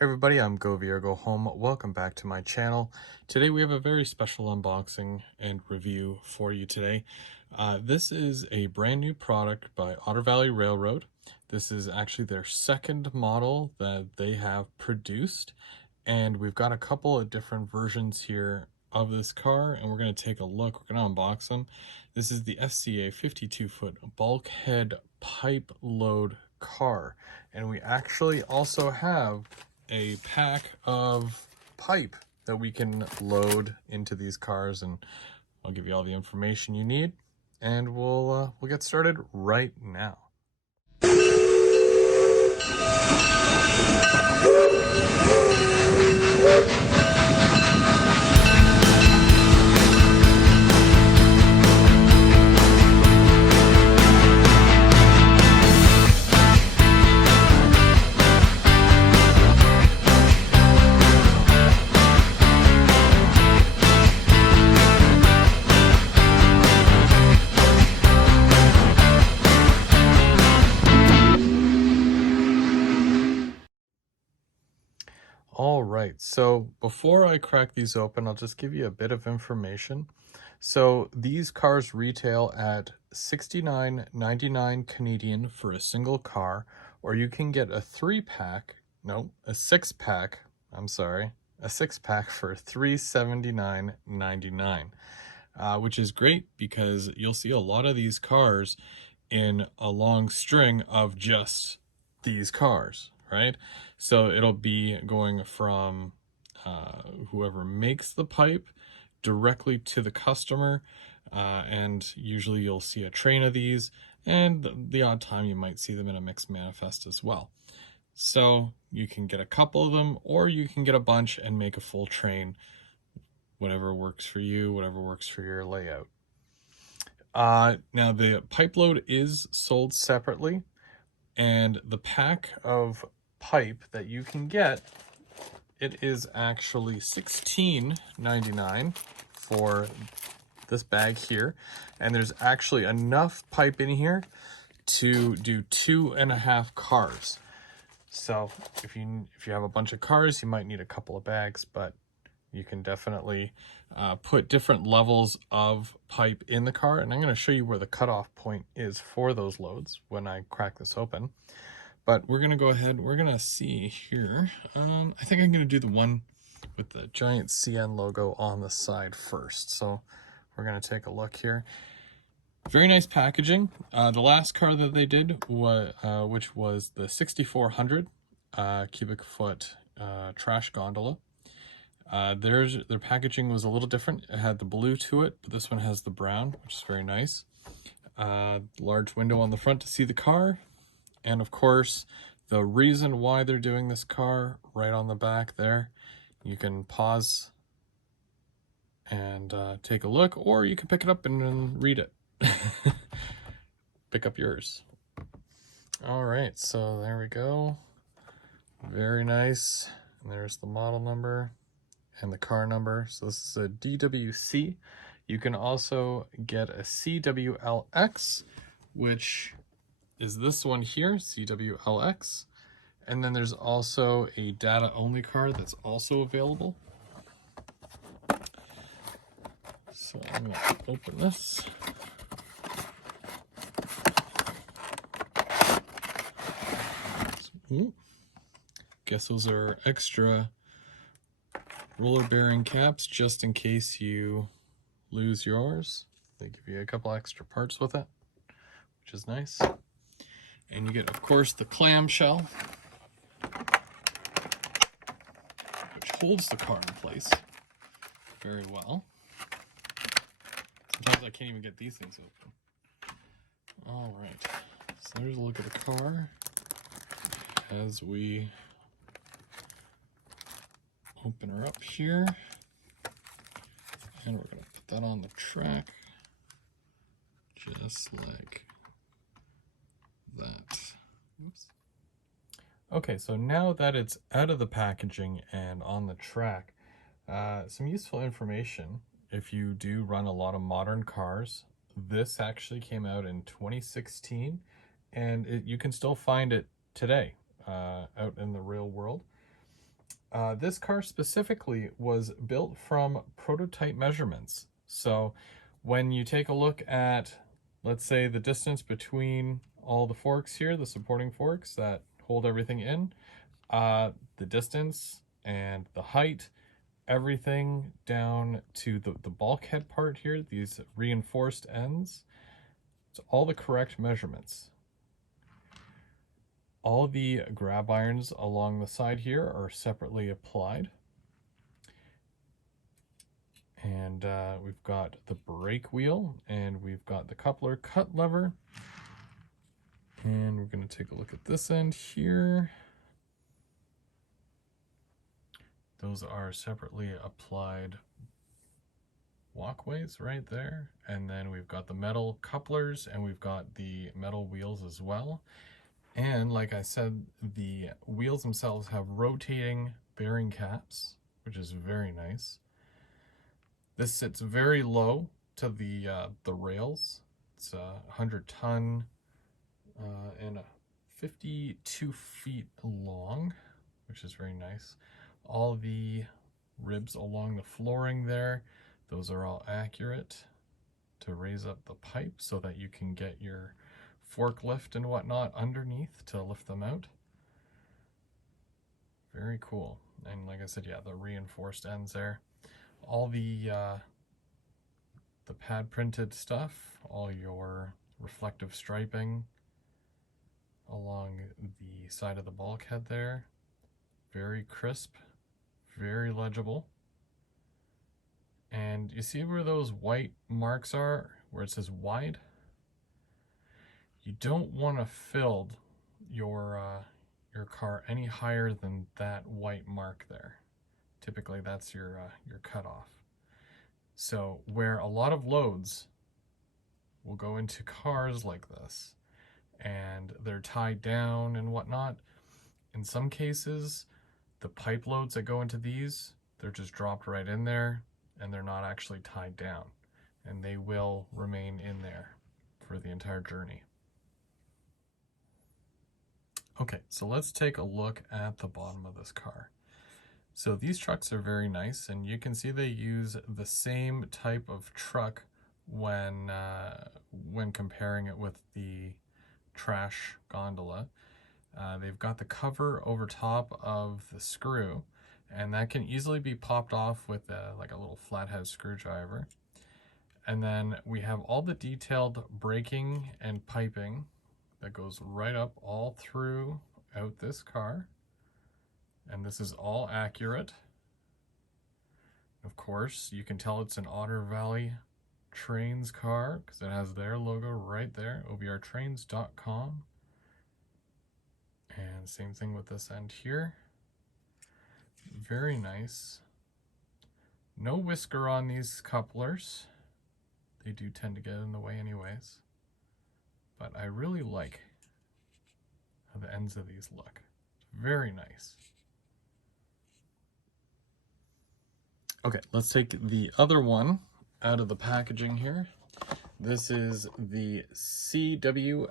Hey everybody, I'm Go Via Go Home. Welcome back to my channel. Today we have a very special unboxing and review for you today. This is a brand new product by Otter Valley Railroad. This is actually their second model that they have produced, and we've got a couple of different versions here of this car, and we're going to take a look. We're going to unbox them. This is the FCA 52-foot bulkhead pipe load car, and we actually also have a pack of pipe that we can load into these cars, and I'll give you all the information you need, and we'll get started right now. All right, so before I crack these open, I'll just give you a bit of information. So these cars retail at $69.99 Canadian for a single car, or you can get a six-pack for $379.99, which is great because you'll see a lot of these cars in a long string of just these cars, right? So it'll be going from whoever makes the pipe directly to the customer, and usually you'll see a train of these, and the odd time you might see them in a mixed manifest as well. So you can get a couple of them, or you can get a bunch and make a full train, whatever works for you, whatever works for your layout. Now the pipe load is sold separately, and the pack of pipe that you can get, it is actually $16.99 for this bag here, and there's actually enough pipe in here to do 2.5 cars. So if you have a bunch of cars, you might need a couple of bags, but you can definitely put different levels of pipe in the car, and I'm going to show you where the cutoff point is for those loads when I crack this open. But we're going to go ahead, we're going to see here. I think I'm going to do the one with the giant CN logo on the side first. So we're going to take a look here. Very nice packaging. The last car that they did, which was the 6400 cubic foot trash gondola. Their packaging was a little different. It had the blue to it, but this one has the brown, which is very nice. Large window on the front to see the car. And of course, the reason why they're doing this car right on the back there. You can pause and take a look, or you can pick it up and read it. Pick up yours. All right, so there we go. Very nice. And there's the model number and the car number. So this is a DWC. You can also get a CWLX, which is this one here, CWLX. And then there's also a data only car that's also available. So I'm going to open this. Ooh. Guess those are extra roller bearing caps just in case you lose yours. They give you a couple extra parts with it, which is nice. And you get, of course, the clamshell, which holds the car in place very well. Sometimes I can't even get these things open. All right, so there's a look at the car as we open her up here. And we're going to put that on the track, just like that. Oops. Okay, so now that it's out of the packaging and on the track, some useful information. If you do run a lot of modern cars, this actually came out in 2016, and you can still find it today out in the real world. This car specifically was built from prototype measurements. So when you take a look at, let's say, the distance between all the forks here, the supporting forks that hold everything in, the distance and the height, everything down to the bulkhead part here, these reinforced ends, it's all the correct measurements. All the grab irons along the side here are separately applied. And we've got the brake wheel, and we've got the coupler cut lever. And we're going to take a look at this end here. Those are separately applied walkways right there. And then we've got the metal couplers, and we've got the metal wheels as well. And like I said, the wheels themselves have rotating bearing caps, which is very nice. This sits very low to the rails. It's 100 ton and 52 feet long, which is very nice. All the ribs along the flooring there, those are all accurate to raise up the pipe so that you can get your forklift and whatnot underneath to lift them out. Very cool. And like I said, yeah, the reinforced ends there. All the pad printed stuff, all your reflective striping along the side of the bulkhead there. Very crisp, very legible. And you see where those white marks are, where it says wide? You don't want to fill your car any higher than that white mark there. Typically that's your cutoff. So where a lot of loads will go into cars like this, and they're tied down and whatnot, in some cases, the pipe loads that go into these, they're just dropped right in there, and they're not actually tied down, and they will remain in there for the entire journey. Okay, so let's take a look at the bottom of this car. So these trucks are very nice, and you can see they use the same type of truck when comparing it with the trash gondola. They've got the cover over top of the screw, and that can easily be popped off with like a little flathead screwdriver. And then we have all the detailed braking and piping that goes right up all throughout this car. And this is all accurate. Of course, you can tell it's an Otter Valley Trains car because it has their logo right there, obrtrains.com. And same thing with this end here. Very nice. No whisker on these couplers. They do tend to get in the way anyways. But I really like how the ends of these look. Very nice. Okay, let's take the other one out of the packaging here. This is the CWLX.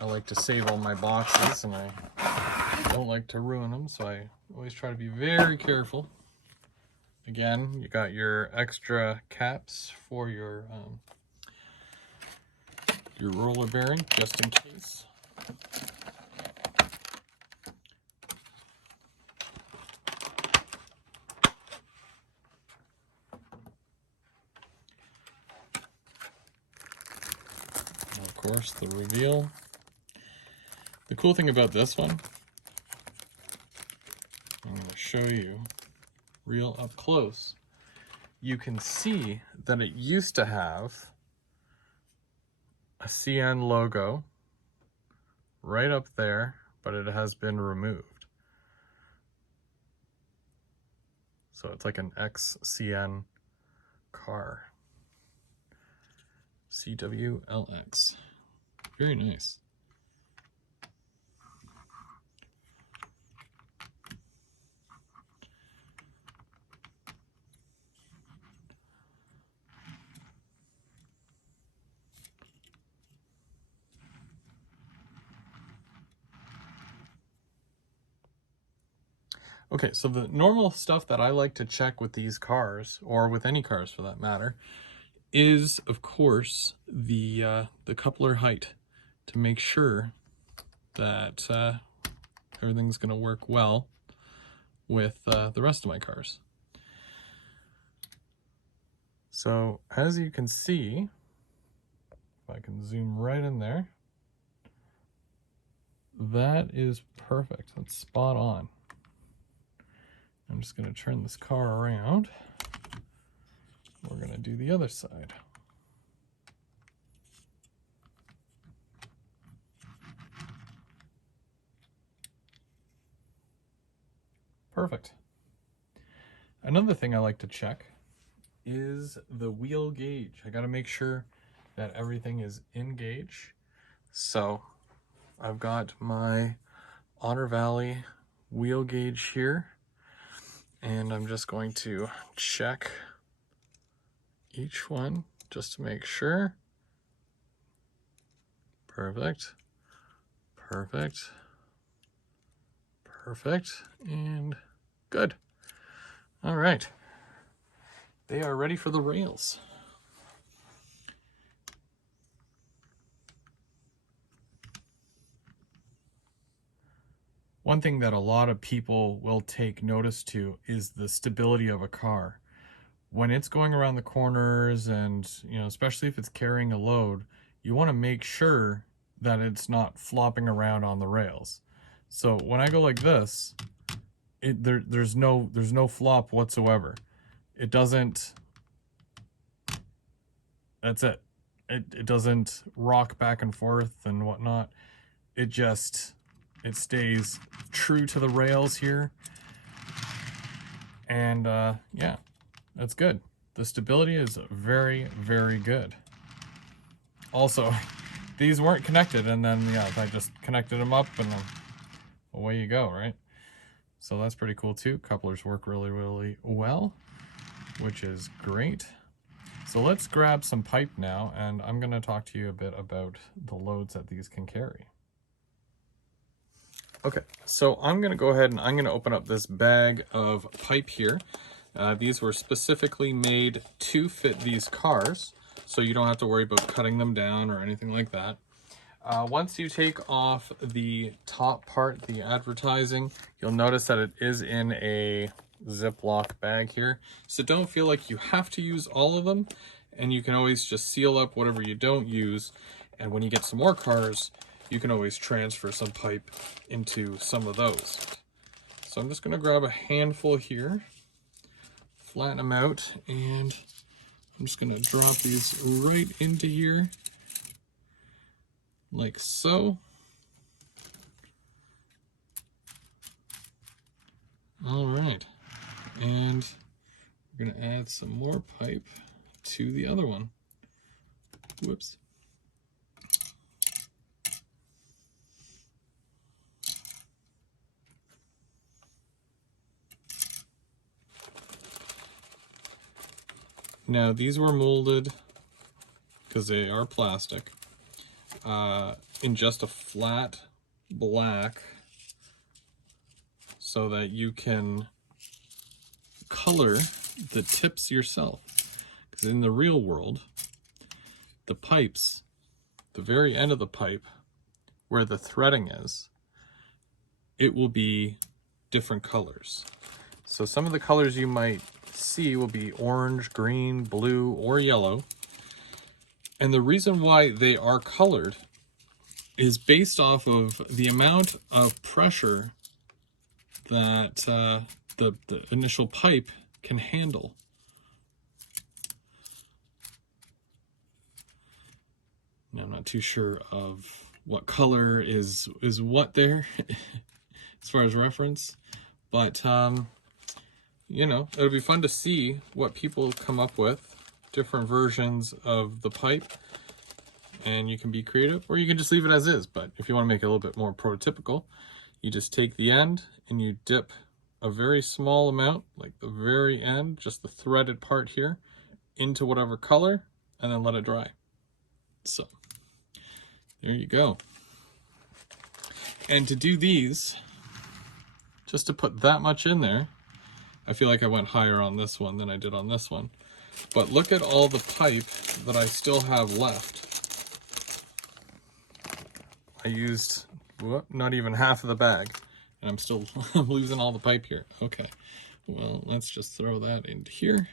I like to save all my boxes, and I don't like to ruin them, so I always try to be very careful. Again, you got your extra caps for your roller bearing, just in case. And of course, the reveal. The cool thing about this one, I'm going to show you real up close. You can see that it used to have a CN logo right up there, but it has been removed. So it's like an ex-CN car. CWLX. Very nice. Okay, so the normal stuff that I like to check with these cars, or with any cars for that matter, is of course the coupler height, to make sure that everything's going to work well with the rest of my cars. So as you can see, if I can zoom right in there, that is perfect. That's spot on. I'm just going to turn this car around. We're going to do the other side. Perfect. Another thing I like to check is the wheel gauge. I got to make sure that everything is in gauge. So I've got my Otter Valley wheel gauge here, and I'm just going to check each one just to make sure. Perfect, perfect, perfect, and good. All right, they are ready for the rails. One thing that a lot of people will take notice to is the stability of a car. When it's going around the corners, and especially if it's carrying a load, you want to make sure that it's not flopping around on the rails. So when I go like this, there's no flop whatsoever. It doesn't, that's it. It doesn't rock back and forth and whatnot. It stays true to the rails here. And yeah, that's good. The stability is very, very good. Also, these weren't connected, and then I just connected them up, and then away you go, right? So that's pretty cool too. Couplers work really, really well, which is great. So let's grab some pipe now, and I'm going to talk to you a bit about the loads that these can carry. Okay, so I'm going to go ahead and I'm going to open up this bag of pipe here. These were specifically made to fit these cars, so you don't have to worry about cutting them down or anything like that. Once you take off the top part, the advertising, you'll notice that it is in a Ziploc bag here. So don't feel like you have to use all of them, and you can always just seal up whatever you don't use. And when you get some more cars, you can always transfer some pipe into some of those. So I'm just going to grab a handful here, flatten them out, and I'm just going to drop these right into here, like so. All right, and we're going to add some more pipe to the other one. Whoops. Now these were molded, because they are plastic, in just a flat black, so that you can color the tips yourself. Because in the real world, the pipes, the very end of the pipe, where the threading is, it will be different colors. So some of the colors you might see will be orange, green, blue, or yellow. And the reason why they are colored is based off of the amount of pressure that the initial pipe can handle. Now, I'm not too sure of what color is what there as far as reference, but it'll be fun to see what people come up with, different versions of the pipe, and you can be creative, or you can just leave it as is. But if you want to make it a little bit more prototypical, you just take the end and you dip a very small amount, like the very end, just the threaded part here, into whatever color, and then let it dry. So there you go. And to do these, just to put that much in there. I feel like I went higher on this one than I did on this one. But look at all the pipe that I still have left. I used not even half of the bag, and I'm still I'm losing all the pipe here. Okay, well, let's just throw that into here.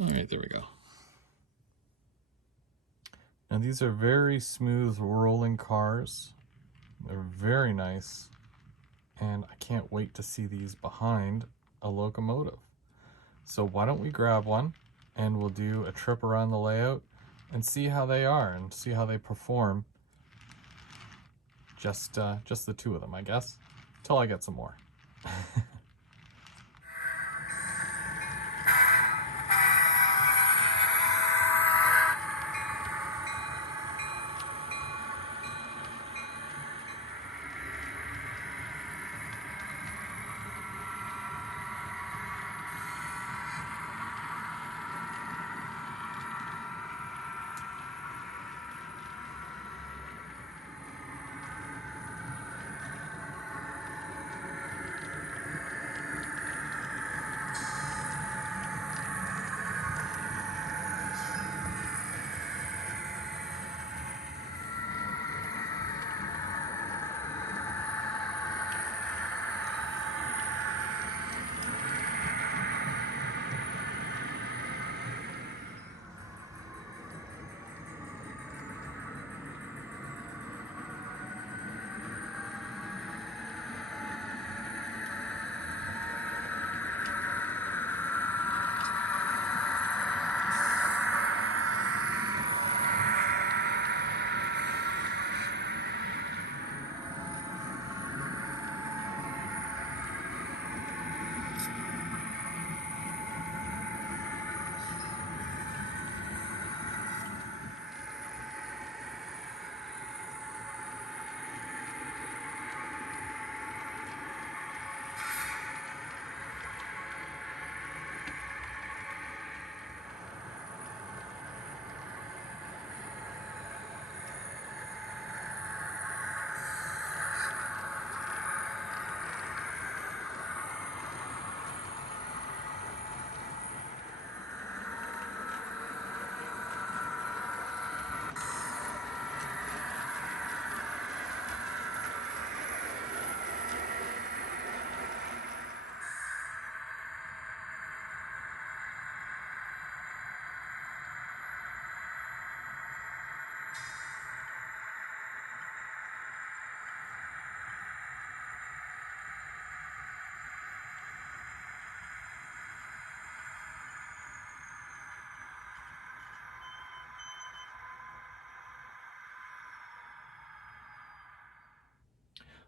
All right, there we go. Now these are very smooth rolling cars. They're very nice, and I can't wait to see these behind a locomotive. So why don't we grab one and we'll do a trip around the layout and see how they are and see how they perform. Just the two of them, I guess, till I get some more.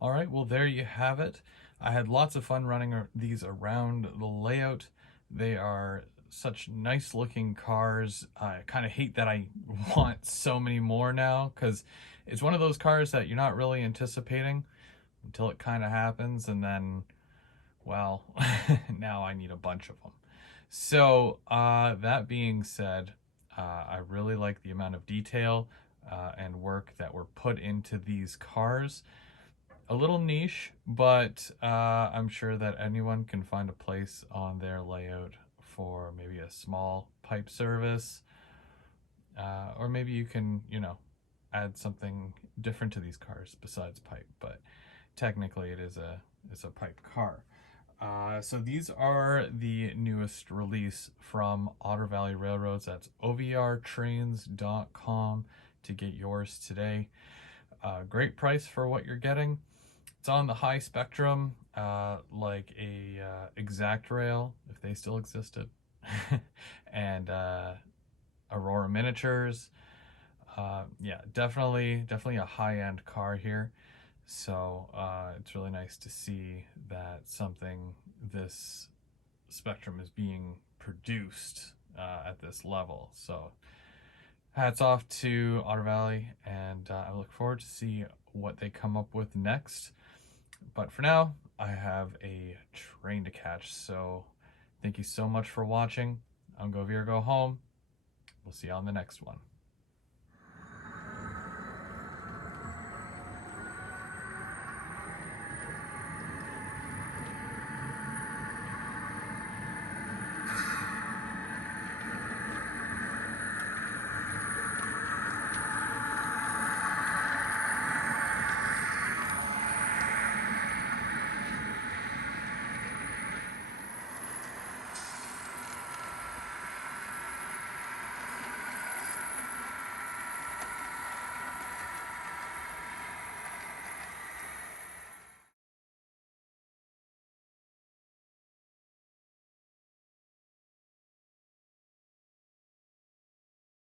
All right, well, there you have it. I had lots of fun running these around the layout. They are such nice looking cars. I kind of hate that I want so many more now, because it's one of those cars that you're not really anticipating until it kind of happens, and then, well, now I need a bunch of them. So that being said, I really like the amount of detail and work that were put into these cars. A little niche, but I'm sure that anyone can find a place on their layout for maybe a small pipe service, or maybe you can, add something different to these cars besides pipe. But technically, it's a pipe car. So these are the newest release from Otter Valley Railroads. That's OVRtrains.com to get yours today. Great price for what you're getting. It's on the high spectrum, like a Exact Rail, if they still existed, and Aurora Miniatures. Yeah, definitely a high-end car here. So it's really nice to see that something this spectrum is being produced at this level. So hats off to Otter Valley, and I look forward to see what they come up with next. But for now, I have a train to catch. So thank you so much for watching. I'm Go Veer, Go Home. We'll see you on the next one.